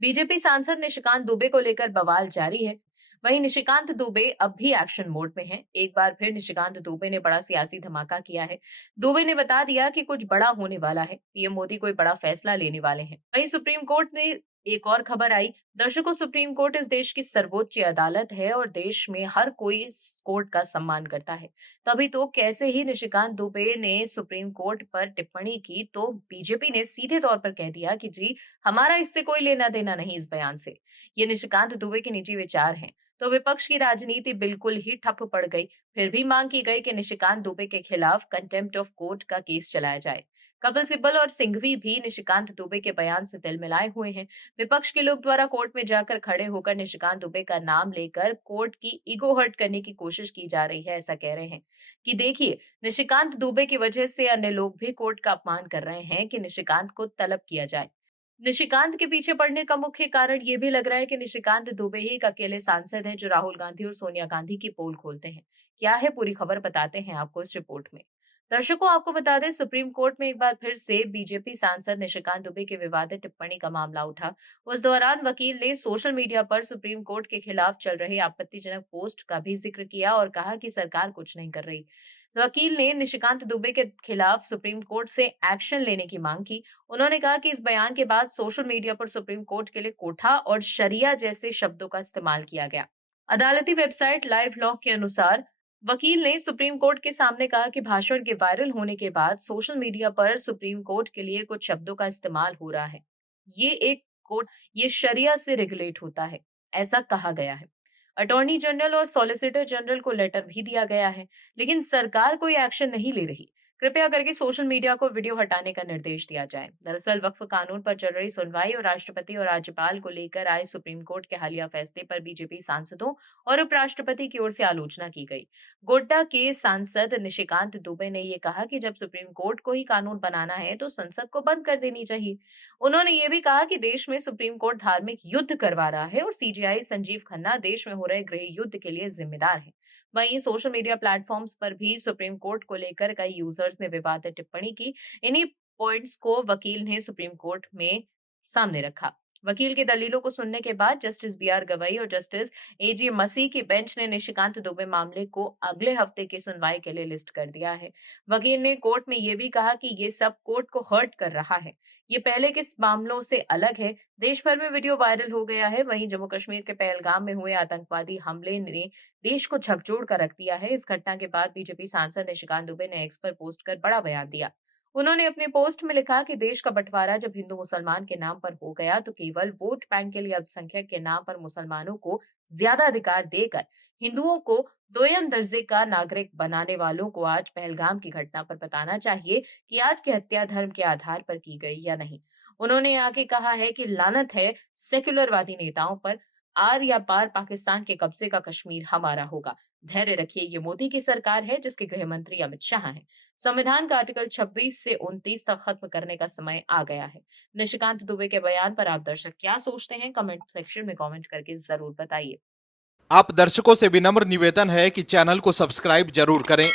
BJP सांसद निशिकांत दुबे को लेकर बवाल जारी है। वहीं निशिकांत दुबे अब भी एक्शन मोड में हैं। एक बार फिर निशिकांत दुबे ने बड़ा सियासी धमाका किया है। दुबे ने बता दिया कि कुछ बड़ा होने वाला है, पीएम मोदी कोई बड़ा फैसला लेने वाले हैं। वहीं सुप्रीम कोर्ट ने एक और खबर आई। दर्शकों, सुप्रीम कोर्ट इस देश की सर्वोच्च अदालत है और देश में हर कोई इस कोर्ट का सम्मान करता है। तभी तो कैसे ही निशिकांत दुबे ने सुप्रीम कोर्ट पर टिप्पणी की तो बीजेपी ने सीधे तौर पर कह दिया कि जी, हमारा इससे कोई लेना देना नहीं इस बयान से। ये निशिकांत दुबे के निजी विचार हैं। तो विपक्ष की राजनीति बिल्कुल ही ठप पड़ गई। फिर भी मांग की गई कि निशिकांत दुबे के खिलाफ कंटेम्प्ट ऑफ कोर्ट का केस चलाया जाए। कपिल सिब्बल और सिंघवी भी निशिकांत दुबे के बयान से तिलमिलाए हुए हैं। विपक्ष के लोग द्वारा कोर्ट में जाकर खड़े होकर निशिकांत दुबे का नाम लेकर कोर्ट की ईगो हर्ट करने की कोशिश की जा रही है। ऐसा कह रहे हैं कि देखिए, निशिकांत दुबे की वजह से अन्य लोग भी कोर्ट का अपमान कर रहे हैं कि निशिकांत को तलब किया जाए। निशिकांत के पीछे पड़ने का मुख्य कारण ये भी लग रहा है कि निशिकांत दुबे ही एक अकेले सांसद हैं जो राहुल गांधी और सोनिया गांधी की पोल खोलते हैं। क्या है पूरी खबर, बताते हैं आपको इस रिपोर्ट में। दर्शकों, आपको बता दें, सुप्रीम कोर्ट में एक बार फिर से बीजेपी सांसद निशिकांत दुबे की विवादित टिप्पणी का मामला उठा। उस दौरान वकील ने सोशल मीडिया पर सुप्रीम कोर्ट के खिलाफ चल रहे आपत्तिजनक पोस्ट का भी जिक्र किया और कहा कि सरकार कुछ नहीं कर रही। वकील ने निशिकांत दुबे के खिलाफ सुप्रीम कोर्ट से एक्शन लेने की मांग की। उन्होंने कहा कि इस बयान के बाद सोशल मीडिया पर सुप्रीम कोर्ट के लिए कोठा और शरिया जैसे शब्दों का इस्तेमाल किया गया। अदालती वेबसाइट लाइव लॉ के अनुसार वकील ने सुप्रीम कोर्ट के सामने कहा कि भाषण के वायरल होने के बाद सोशल मीडिया पर सुप्रीम कोर्ट के लिए कुछ शब्दों का इस्तेमाल हो रहा है। ये एक कोर्ट, ये शरिया से रेगुलेट होता है, ऐसा कहा गया है। अटॉर्नी जनरल और सॉलिसिटर जनरल को लेटर भी दिया गया है, लेकिन सरकार कोई एक्शन नहीं ले रही। कृपया करके सोशल मीडिया को वीडियो हटाने का निर्देश दिया जाए। दरअसल वक्फ कानून पर चल रही सुनवाई और राष्ट्रपति और राज्यपाल को लेकर आए सुप्रीम कोर्ट के हालिया फैसले पर बीजेपी सांसदों और उपराष्ट्रपति की ओर से आलोचना की गई। गोड्डा के सांसद निशिकांत दुबे ने ये कहा कि जब सुप्रीम कोर्ट को ही कानून बनाना है तो संसद को बंद कर देनी चाहिए। उन्होंने ये भी कहा कि देश में सुप्रीम कोर्ट धार्मिक युद्ध करवा रहा है और सीजीआई संजीव खन्ना देश में हो रहे गृह युद्ध के लिए जिम्मेदार है। वहीं सोशल मीडिया प्लेटफॉर्म्स पर भी सुप्रीम कोर्ट को लेकर कई यूजर्स ने विवादित टिप्पणी की। इन्हीं पॉइंट्स को वकील ने सुप्रीम कोर्ट में सामने रखा। वकील की दलीलों को सुनने के बाद जस्टिस बी आर गवई और जस्टिस एजी मसीह की बेंच ने निशिकांत दुबे मामले को अगले हफ्ते की सुनवाई के लिए लिस्ट कर दिया है। वकील ने कोर्ट में यह भी कहा कि ये सब कोर्ट को हर्ट कर रहा है। ये पहले के मामलों से अलग है। देश भर में वीडियो वायरल हो गया है। वहीं जम्मू कश्मीर के पहलगाम में हुए आतंकवादी हमले ने देश को झकझोर कर रख दिया है। इस घटना के बाद बीजेपी सांसद निशिकांत दुबे ने एक्स पर पोस्ट कर बड़ा बयान दिया। उन्होंने अपने पोस्ट में लिखा कि देश का बंटवारा जब हिंदू मुसलमान के नाम पर हो गया तो केवल वोट बैंक के लिए अल्पसंख्यक के नाम पर मुसलमानों को ज्यादा अधिकार देकर हिंदुओं को दोयम दर्जे का नागरिक बनाने वालों को आज पहलगाम की घटना पर बताना चाहिए कि आज की हत्या धर्म के आधार पर की गई या नहीं। उन्होंने आगे कहा है कि लानत है सेक्युलरवादी नेताओं पर। आर या पार पाकिस्तान के कब्जे का कश्मीर हमारा होगा। धैर्य रखिए, ये मोदी की सरकार है जिसके गृह मंत्री अमित शाह हैं। संविधान का आर्टिकल 26 से 29 तक खत्म करने का समय आ गया है। निशिकांत दुबे के बयान पर आप दर्शक क्या सोचते हैं? कमेंट सेक्शन में कमेंट करके जरूर बताइए। आप दर्शकों से विनम्र निवेदन है कि चैनल को सब्सक्राइब जरूर करें